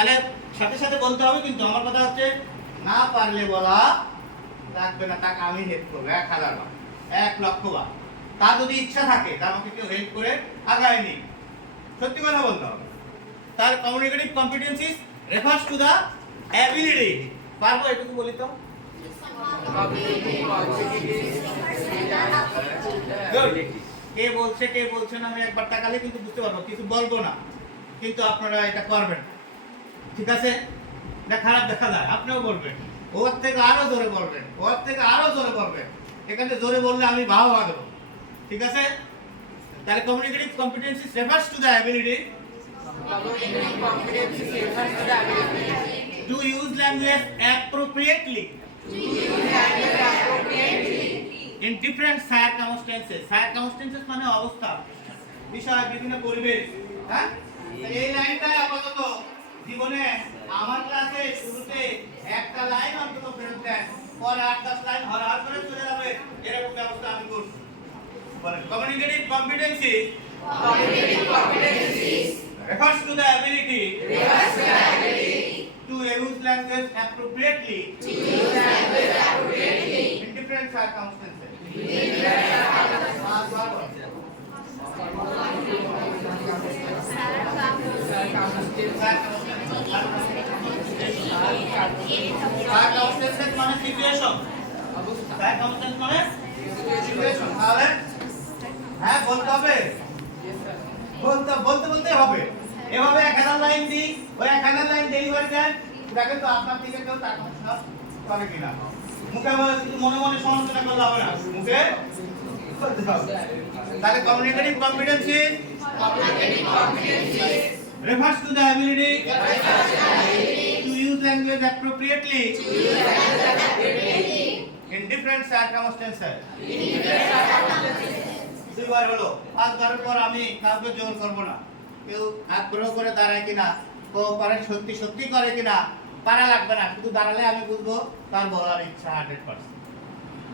তাহলে সাথে সাথে বলতে হবে, কিন্তু আমার কথা হচ্ছে না পারলে বলা লাগবে না, তাকে আমি হেল্প করবো 1000 বার 1,00,000 বার। তার যদি ইচ্ছা থাকে তার আমাকে কেউ হেল্প করে আগায় নি, সত্যি কথা বলতে হবে। তার communicative competencies refers to the ability. পারবো এটুকু বলি তো? কে বলছে কে বলছে না আমি একবার তাকালে কিন্তু বুঝতে পারবো, কিছু বলবো না, কিন্তু আপনারা এটা করবেন, ঠিক আছে? এটা খারাপ দেখা যায়, আপনিও বলবেন, ওর থেকে আরো জোরে বলবেন, ওর থেকে আরো জোরে বলবেন। এখানে জোরে বললে আমি বাহবা দেবো, ঠিক আছে? তাহলে communicative competencies refers to the ability to use language appropriately in different circumstances. Circumstances মানে অবস্থা, বিষয়, বিভিন্ন পরিবেশ। হ্যাঁ, এই লাইনটা আপাতত জীবনে আমার ক্লাসে শুরুতে একটা লাইন অন্তত ফেরত দেন, পরে 8-10 লাইন হরহার করে চলে যাবে, এরকম ব্যবস্থা আমি করছি। বলেন, communicative competency refers to the ability to use language appropriately in different circumstances. Circumstances মানে situation, circumstance মানে situation। তাহলে হ্যাঁ বলতে হবে, বলতে বলতে বলতে হবে। এভাবে 1000 লাইন দিই, ওই 1000 লাইন ডেলিভারি দেন, দেখেন তো আপনার দিকে কেউ তাকানো করে কিনা। মুখে বলে শুধু মনে মনে সমালোচনা করলে হবে না, মুখে করতে হবে। তাহলে communicative competency refers to the ability to use language appropriately in different circumstances. দুইবার হলো, পাঁচবারের পর আমি কাউকে জোর করব না। কেউ আগ্রহ করে দাঁড়ায় কিনা, কোঅপারেট সত্যি সত্যি করে কিনা, পারা লাগবে না, শুধু দাঁড়ালে আমি বুঝবো তার বলার ইচ্ছা 100%।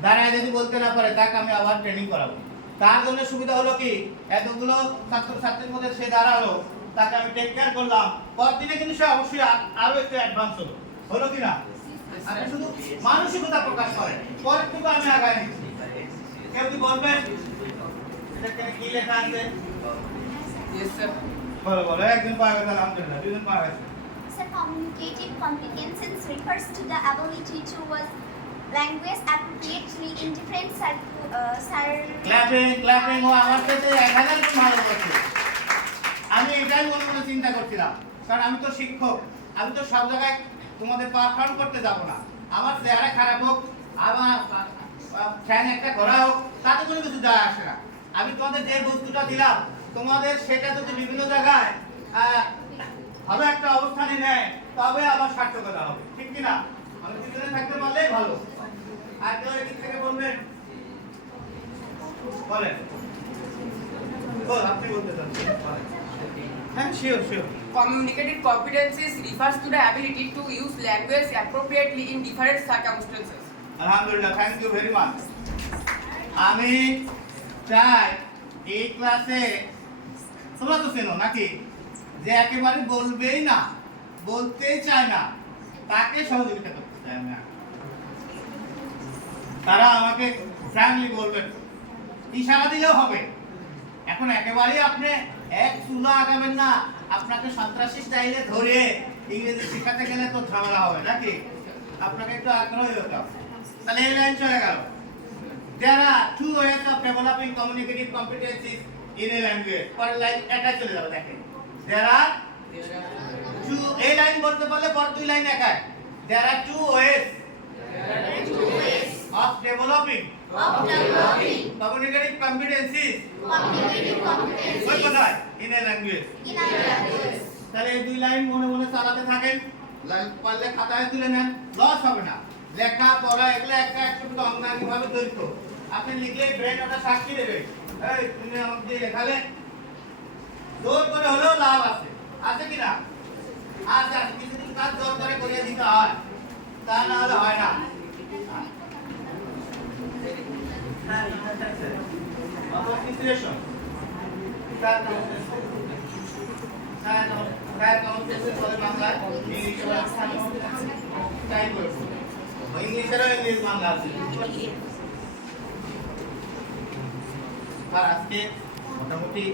দাঁড়ায় যদি বলতে না পারে তাকে আমি আবার ট্রেনিং করাবো। তার জন্য সুবিধা হলো কি, এতগুলো ছাত্রছাত্রীর মধ্যে সে দাঁড়ালো, তাকে আমি টেক কেয়ার করলাম, পরদিনে কিন্তু সে অবশ্যই আরো একটু অ্যাডভান্স হলো, হলো কিনা? আপনি শুধু মানসিকতা প্রকাশ করেন, পরের টুকু আমি আগায় নিচ্ছি। কেউ কি বলবেন এখানে কি লেখা আছে? Yes sir. বলো বলো, একজন পাওয়া গেছে, আলহামদুলিল্লাহ, দুজন পাওয়া গেছে। Sir, communicative competencies refers to the ability to use language appropriately in different clapping ও আমার সাথে 1000 গুণ ভালো করছে। আমি এটাই মনে মনে চিন্তা করছিলাম, কারণ আমি তো শিক্ষক, আমি তো সব জায়গায় তোমাদের পারফর্ম করতে যাব না। আমার চেহারা খারাপ হোক, আমার ফ্যান একটা ঘোরা হোক, তাতে কোনো কিছু যায় আসে না। আমি তোমাদের যে বস্তুটা দিলাম, তোমাদের সেটা যদি বিভিন্ন জায়গায় ভালো একটা অবস্থানে নেয়, তবে আবার সার্থকতা হবে, ঠিক কিনা? আমি পিছনে থাকতে পারলেই ভালো। আর কেউ এদিক থেকে বলবেন, বলেন, বল, আপনি বলতে চাচ্ছেন? হ্যাঁ, sure sure. Communicative competencies refers to the ability to use language appropriately in different circumstances. আলহামদুলিল্লাহ, থ্যাংক ইউ ভেরি মাচ। আমি চাই এই ক্লাসে তোমরা তো চেনো নাকি, যে একেবারে বলবেই না, বলতেই চায় না, তাকে সহযোগিতা করতে চাই আমি। তারা আমাকে ফ্র্যাঙ্কলি বলবেন, ইশারা দিলেও হবে। এখন একেবারেই আপনি এক চুলা আগাবেন না, আপনাকে সন্ত্রাসী স্টাইলে ধরে ইংরেজি শেখাতে গেলে তো ঝামেলা হবে নাকি? আপনাকে একটু আগ্রহী হতে হবে। তাহলে এই লাইন চলে গেল। There are two ways of developing communicative competencies in a language. পরের লাইন একা চলে যাবে, দেখেন। There are two, এই লাইন বলতে পারলে পর দুই লাইন একাই। There are two ways of developing communicative competencies ওই কোথায়? In a language. তাহলে এই দুই লাইন মনে মনে চালাতে থাকেন, পারলে খাতায় তুলে নেন, লস হবে না। লেখা পড়া এগুলো একটা একসাথে অঙ্গাঙ্গিভাবে জড়িত। আপনি লিখলে ব্রেন ওটা সাক্ষী দেবে, এই তুমি আমাকে দিয়ে লেখালে, জোর করে হলেও লাভ আছে, আছে কিনা? আচ্ছা, কিছুদিন কাজ জোর করে করিয়ে দিতে হয়, তা না হলে হয় না। সিচুয়েশন হায়ার কমন সেন্স বলে বাংলায়, ইংলিশে বলে টাইপ করে ইংলিশেরও ইংলিশ বাংলা আছে। আর আজকে মোটামুটি